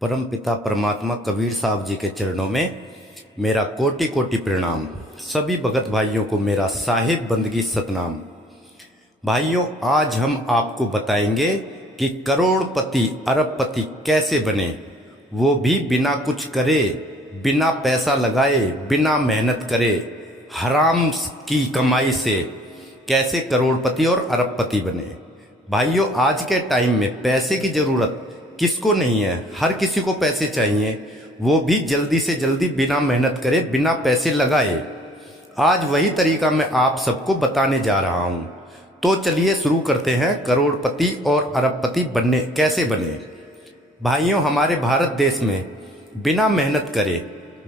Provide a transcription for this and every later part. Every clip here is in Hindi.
परम पिता परमात्मा कबीर साहब जी के चरणों में मेरा कोटि कोटि प्रणाम। सभी भगत भाइयों को मेरा साहिब बंदगी सतनाम। भाइयों, आज हम आपको बताएंगे कि करोड़पति अरबपति कैसे बने, वो भी बिना कुछ करे, बिना पैसा लगाए, बिना मेहनत करे, हराम की कमाई से कैसे करोड़पति और अरबपति बने। भाइयों, आज के टाइम में पैसे की जरूरत किसको नहीं है? हर किसी को पैसे चाहिए, वो भी जल्दी से जल्दी, बिना मेहनत करे, बिना पैसे लगाए। आज वही तरीका मैं आप सबको बताने जा रहा हूं। तो चलिए शुरू करते हैं। करोड़पति और अरबपति बनने कैसे बने। भाइयों, हमारे भारत देश में बिना मेहनत करे,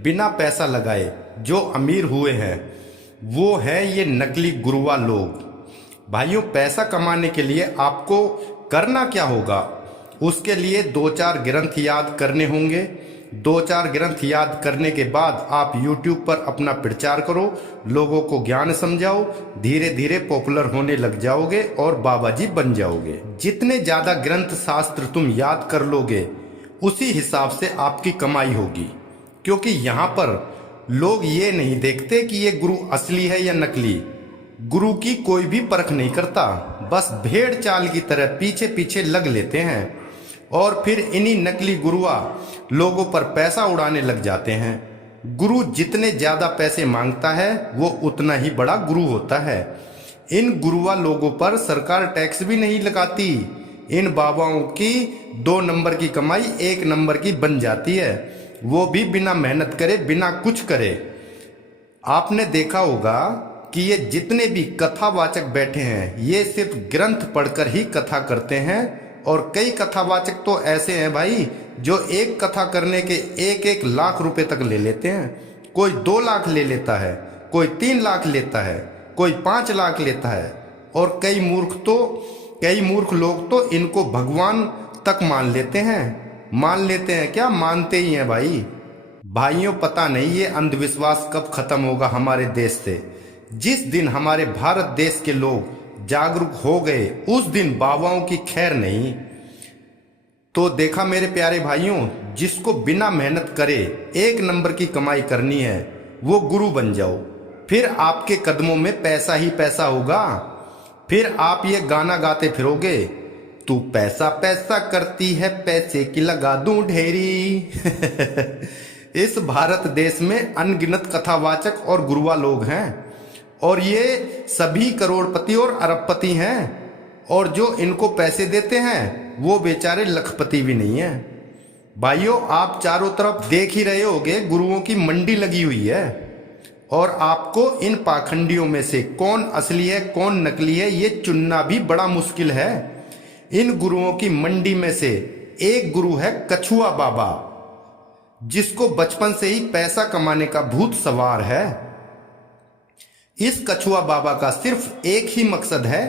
बिना पैसा लगाए जो अमीर हुए हैं वो है ये नकली गुरुआ लोग। भाइयों, पैसा कमाने के लिए आपको करना क्या होगा? उसके लिए 2-4 ग्रंथ याद करने होंगे। 2-4 ग्रंथ याद करने के बाद आप YouTube पर अपना प्रचार करो, लोगों को ज्ञान समझाओ, धीरे धीरे पॉपुलर होने लग जाओगे और बाबा जी बन जाओगे। जितने ज्यादा ग्रंथ शास्त्र तुम याद कर लोगे उसी हिसाब से आपकी कमाई होगी। क्योंकि यहाँ पर लोग ये नहीं देखते कि ये गुरु असली है या नकली। गुरु की कोई भी परख नहीं करता, बस भेड़ चाल की तरह पीछे पीछे लग लेते हैं और फिर इन्हीं नकली गुरुआ लोगों पर पैसा उड़ाने लग जाते हैं। गुरु जितने ज्यादा पैसे मांगता है वो उतना ही बड़ा गुरु होता है। इन गुरुआ लोगों पर सरकार टैक्स भी नहीं लगाती। इन बाबाओं की 2 नंबर की कमाई 1 नंबर की बन जाती है, वो भी बिना मेहनत करे, बिना कुछ करे। आपने देखा होगा कि ये जितने भी कथावाचक बैठे हैं ये सिर्फ ग्रंथ पढ़कर ही कथा करते हैं। और कई कथावाचक तो ऐसे हैं भाई जो एक कथा करने के 1-1 लाख रुपए तक ले लेते हैं। कोई 2 लाख ले लेता है, कोई 3 लाख लेता है, कोई 5 लाख लेता है। और कई मूर्ख लोग तो इनको भगवान तक मान लेते हैं। क्या मानते ही हैं भाई। भाइयों, पता नहीं ये अंधविश्वास कब खत्म होगा हमारे देश से। जिस दिन हमारे भारत देश के लोग जागरूक हो गए उस दिन बाबाओं की खैर नहीं। तो देखा मेरे प्यारे भाइयों, जिसको बिना मेहनत करे 1 नंबर की कमाई करनी है वो गुरु बन जाओ, फिर आपके कदमों में पैसा ही पैसा होगा। फिर आप ये गाना गाते फिरोगे, तू पैसा पैसा करती है, पैसे की लगा दूं ढेरी। इस भारत देश में अनगिनत कथावाचक और गुरुआ लोग हैं और ये सभी करोड़पति और अरबपति हैं। और जो इनको पैसे देते हैं वो बेचारे लखपति भी नहीं है। भाइयों, आप चारों तरफ देख ही रहे होगे, गुरुओं की मंडी लगी हुई है। और आपको इन पाखंडियों में से कौन असली है कौन नकली है ये चुनना भी बड़ा मुश्किल है। इन गुरुओं की मंडी में से एक गुरु है कछुआ बाबा, जिसको बचपन से ही पैसा कमाने का भूत सवार है। इस कछुआ बाबा का सिर्फ एक ही मकसद है,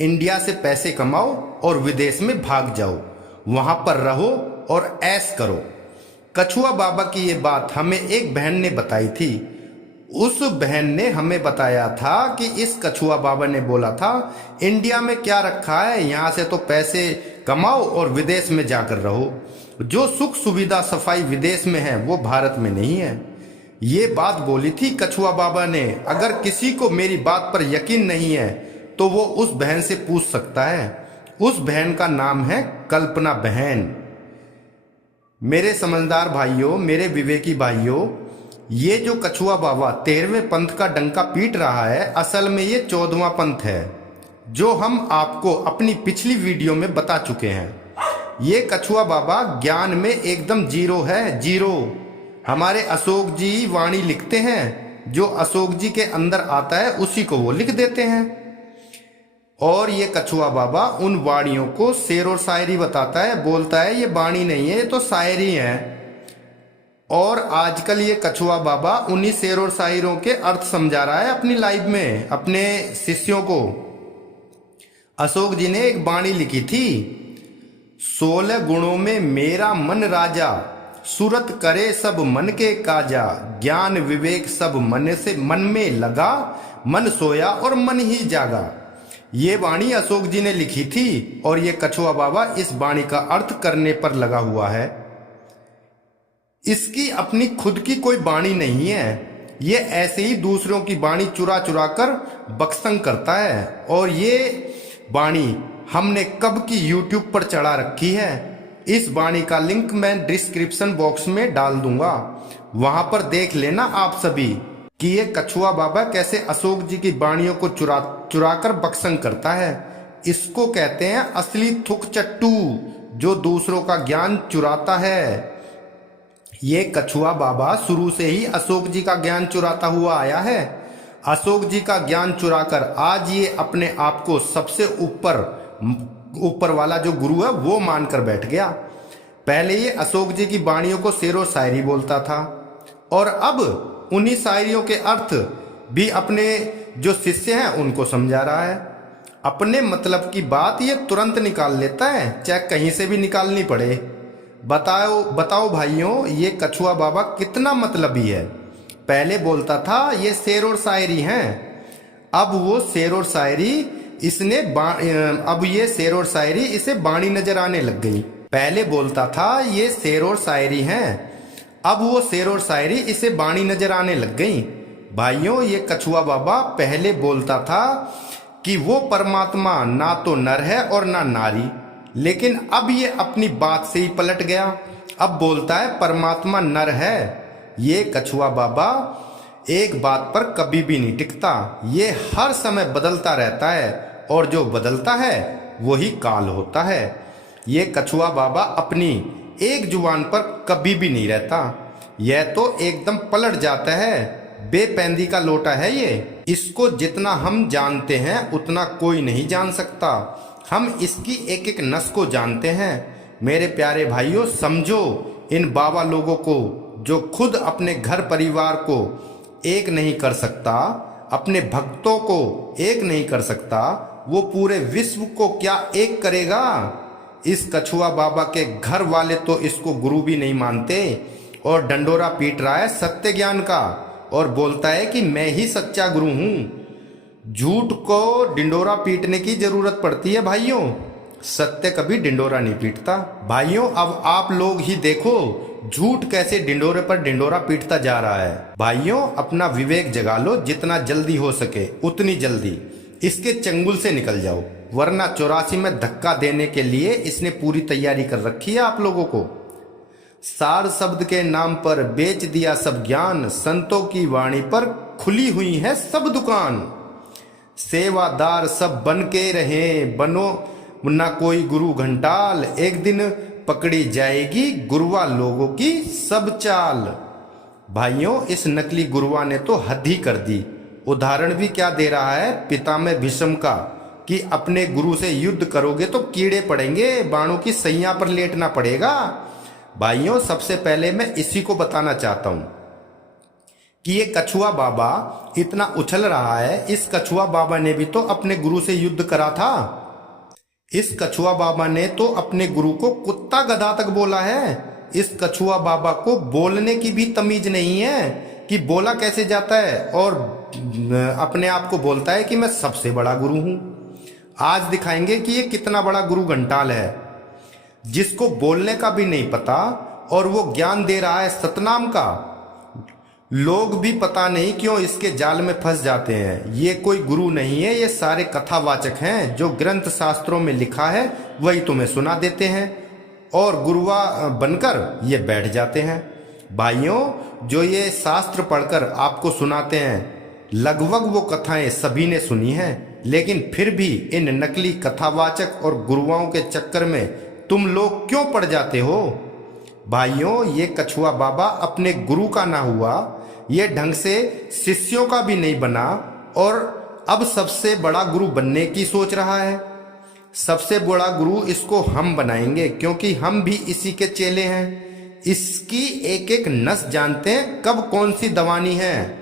इंडिया से पैसे कमाओ और विदेश में भाग जाओ, वहां पर रहो और ऐश करो। कछुआ बाबा की ये बात हमें एक बहन ने बताई थी। उस बहन ने हमें बताया था कि इस कछुआ बाबा ने बोला था, इंडिया में क्या रखा है, यहाँ से तो पैसे कमाओ और विदेश में जाकर रहो। जो सुख सुविधा सफाई विदेश में है वो भारत में नहीं है। ये बात बोली थी कछुआ बाबा ने। अगर किसी को मेरी बात पर यकीन नहीं है तो वो उस बहन से पूछ सकता है। उस बहन का नाम है कल्पना बहन। मेरे समझदार भाइयों, मेरे विवेकी भाइयों, ये जो कछुआ बाबा 13वें पंथ का डंका पीट रहा है, असल में ये 14वां पंथ है, जो हम आपको अपनी पिछली वीडियो में बता चुके हैं। ये कछुआ बाबा ज्ञान में एकदम जीरो है, जीरो। हमारे अशोक जी वाणी लिखते हैं, जो अशोक जी के अंदर आता है उसी को वो लिख देते हैं। और ये कछुआ बाबा उन वाणियों को शेर और शायरी बताता है, बोलता है ये वाणी नहीं है, ये तो शायरी है। और आजकल ये कछुआ बाबा उन्हीं शेर और शायरों के अर्थ समझा रहा है अपनी लाइफ में अपने शिष्यों को। अशोक जी ने एक वाणी लिखी थी, 16 गुणों में मेरा मन राजा, सूरत करे सब मन के काजा, ज्ञान विवेक सब मन में लगा, मन सोया और मन ही जागा। ये वाणी अशोक जी ने लिखी थी और ये कछुआ बाबा इस वाणी का अर्थ करने पर लगा हुआ है। इसकी अपनी खुद की कोई वाणी नहीं है। ये ऐसे ही दूसरों की वाणी चुरा चुरा कर बकसंग करता है। और ये वाणी हमने कब की यूट्यूब पर चढ़ा रखी है। इस वाणी का लिंक मैं डिस्क्रिप्शन बॉक्स में डाल दूंगा, वहां पर देख लेना आप सभी कि ये कछुआ बाबा कैसे अशोक जी की वाणियों को चुरा चुरा कर बकसंग करता है। इसको कहते हैं असली थुक चट्टू, जो दूसरों का ज्ञान चुराता है। ये कछुआ बाबा शुरू से ही अशोक जी का ज्ञान चुराता हुआ आया है। अशोक जी का ज्ञान चुराकर आज ये अपने आप को सबसे ऊपर वाला जो गुरु है वो मानकर बैठ गया। पहले ये अशोक जी की वाणियों को शेरो शायरी बोलता था, और अब उन्हीं शायरियों के अर्थ भी अपने जो शिष्य हैं उनको समझा रहा है। अपने मतलब की बात ये तुरंत निकाल लेता है, चाहे कहीं से भी निकालनी पड़े। बताओ भाइयों, ये कछुआ बाबा कितना मतलबी है। पहले बोलता था ये शेर और शायरी हैं, अब वो शेर और शायरी ये शेर और शायरी इसे बाणी नजर आने लग गई। पहले बोलता था ये शेर और शायरी हैं, अब वो शेर और शायरी इसे बाणी नजर आने लग गई। भाइयों, ये कछुआ बाबा पहले बोलता था कि वो परमात्मा ना तो नर है और ना नारी, लेकिन अब ये अपनी बात से ही पलट गया। अब बोलता है परमात्मा नर है। ये कछुआ बाबा एक बात पर कभी भी नहीं टिकता, ये हर समय बदलता रहता है, और जो बदलता है वही काल होता है। ये कछुआ बाबा अपनी एक जुबान पर कभी भी नहीं रहता, यह तो एकदम पलट जाता है। बेपैंदी का लोटा है ये। इसको जितना हम जानते हैं उतना कोई नहीं जान सकता। हम इसकी एक एक नस को जानते हैं। मेरे प्यारे भाइयों, समझो इन बाबा लोगों को, जो खुद अपने घर परिवार को एक नहीं कर सकता, अपने भक्तों को एक नहीं कर सकता, वो पूरे विश्व को क्या एक करेगा। इस कछुआ बाबा के घर वाले तो इसको गुरु भी नहीं मानते, और डंडोरा पीट रहा है सत्य ज्ञान का, और बोलता है कि मैं ही सच्चा गुरु हूं। झूठ को डिंडोरा पीटने की जरूरत पड़ती है भाइयों, सत्य कभी डिंडोरा नहीं पीटता। भाइयों, अब आप लोग ही देखो झूठ कैसे डिंडोरे पर डिंडोरा पीटता जा रहा है। भाइयों, अपना विवेक जगा लो, जितना जल्दी हो सके उतनी जल्दी इसके चंगुल से निकल जाओ, वरना 84 में धक्का देने के लिए इसने पूरी तैयारी कर रखी है आप लोगों को। सार शब्द के नाम पर बेच दिया सब ज्ञान, संतों की वाणी पर खुली हुई है सब दुकान। सेवादार सब बन के रहे, बनो ना कोई गुरु घंटाल, एक दिन पकड़ी जाएगी गुरुआ लोगों की सब चाल। भाइयों, इस नकली गुरुआ ने तो हद ही कर दी। उदाहरण भी क्या दे रहा है पितामह भीष्म का, कि अपने गुरु से युद्ध करोगे तो कीड़े पड़ेंगे, बाणों की सैया पर लेटना पड़ेगा। भाइयों, सबसे पहले मैं इसी को बताना चाहता हूं कि ये कछुआ बाबा इतना उछल रहा है, इस कछुआ बाबा ने भी तो अपने गुरु से युद्ध करा था। इस कछुआ बाबा ने तो अपने गुरु को कुत्ता गधा तक बोला है। इस कछुआ बाबा को बोलने की भी तमीज नहीं है कि बोला कैसे जाता है, और अपने आप को बोलता है कि मैं सबसे बड़ा गुरु हूं। आज दिखाएंगे कि ये कितना बड़ा गुरु घंटाल है, जिसको बोलने का भी नहीं पता, और वो ज्ञान दे रहा है सतनाम का। लोग भी पता नहीं क्यों इसके जाल में फंस जाते हैं। ये कोई गुरु नहीं है, ये सारे कथावाचक हैं। जो ग्रंथ शास्त्रों में लिखा है वही तुम्हें सुना देते हैं, और गुरुआ बनकर ये बैठ जाते हैं। भाइयों, जो ये शास्त्र पढ़कर आपको सुनाते हैं, लगभग वो कथाएं सभी ने सुनी हैं, लेकिन फिर भी इन नकली कथावाचक और गुरुओं के चक्कर में तुम लोग क्यों पड़ जाते हो। भाइयों, ये कछुआ बाबा अपने गुरु का ना हुआ, ये ढंग से शिष्यों का भी नहीं बना, और अब सबसे बड़ा गुरु बनने की सोच रहा है। सबसे बड़ा गुरु इसको हम बनाएंगे, क्योंकि हम भी इसी के चेले हैं। इसकी एक एक नस जानते हैं कब कौन सी दवानी है।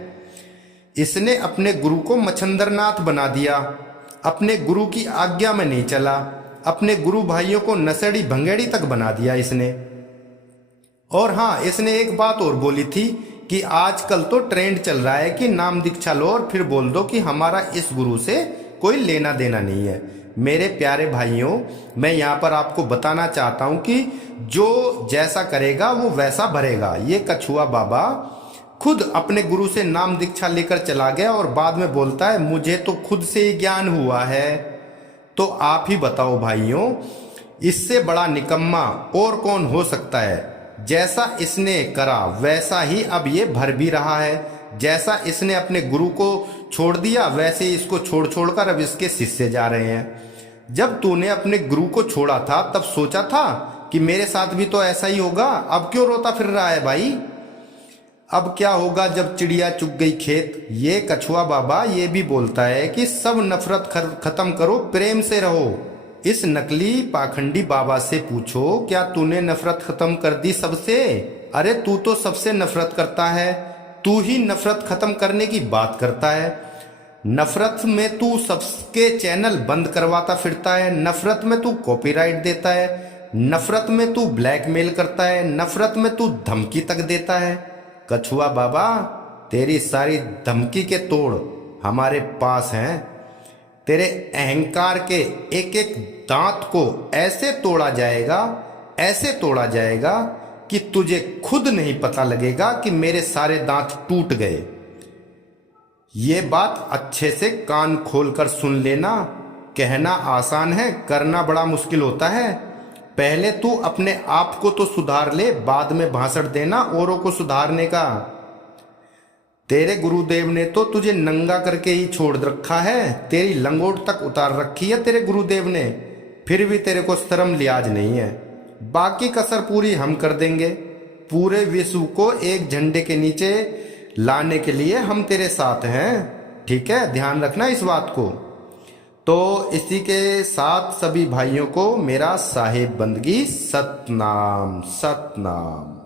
इसने अपने गुरु को मच्छंदरनाथ बना दिया, अपने गुरु की आज्ञा में नहीं चला, अपने गुरु भाइयों को नशेड़ी भंगेड़ी तक बना दिया इसने। और हाँ, इसने एक बात और बोली थी कि आजकल तो ट्रेंड चल रहा है कि नाम दीक्षा लो और फिर बोल दो कि हमारा इस गुरु से कोई लेना देना नहीं है। मेरे प्यारे भाइयों, मैं यहाँ पर आपको बताना चाहता हूँ कि जो जैसा करेगा वो वैसा भरेगा। ये कछुआ बाबा खुद अपने गुरु से नाम दीक्षा लेकर चला गया और बाद में बोलता है मुझे तो खुद से ही ज्ञान हुआ है। तो आप ही बताओ भाइयों, इससे बड़ा निकम्मा और कौन हो सकता है। जैसा इसने करा वैसा ही अब ये भर भी रहा है। जैसा इसने अपने गुरु को छोड़ दिया वैसे ही इसको छोड़ छोड़कर अब इसके शिष्य जा रहे हैं। जब तूने अपने गुरु को छोड़ा था तब सोचा था कि मेरे साथ भी तो ऐसा ही होगा। अब क्यों रोता फिर रहा है भाई? अब क्या होगा जब चिड़िया चुग गई खेत। ये कछुआ बाबा ये भी बोलता है कि सब नफरत खत्म करो, प्रेम से रहो। इस नकली पाखंडी बाबा से पूछो, क्या तूने नफरत खत्म कर दी सबसे? अरे तू तो सबसे नफरत करता है। तू ही नफरत खत्म करने की बात करता है। नफरत में तू सबके चैनल बंद करवाता फिरता है। नफरत में तू कॉपीराइट देता है। नफरत में तू ब्लैकमेल करता है। नफरत में तू धमकी तक देता है। कछुआ बाबा, तेरी सारी धमकी के तोड़ हमारे पास हैं। तेरे अहंकार के एक एक दांत को ऐसे तोड़ा जाएगा, ऐसे तोड़ा जाएगा कि तुझे खुद नहीं पता लगेगा कि मेरे सारे दांत टूट गए। ये बात अच्छे से कान खोलकर सुन लेना। कहना आसान है, करना बड़ा मुश्किल होता है। पहले तू अपने आप को तो सुधार ले, बाद में भाषण देना औरों को सुधारने का। तेरे गुरुदेव ने तो तुझे नंगा करके ही छोड़ रखा है। तेरी लंगोट तक उतार रखी है तेरे गुरुदेव ने, फिर भी तेरे को शर्म लिहाज नहीं है। बाकी कसर पूरी हम कर देंगे। पूरे विश्व को एक झंडे के नीचे लाने के लिए हम तेरे साथ हैं। ठीक है, ध्यान रखना इस बात को। तो इसी के साथ सभी भाइयों को मेरा साहेब बंदगी सतनाम, सतनाम।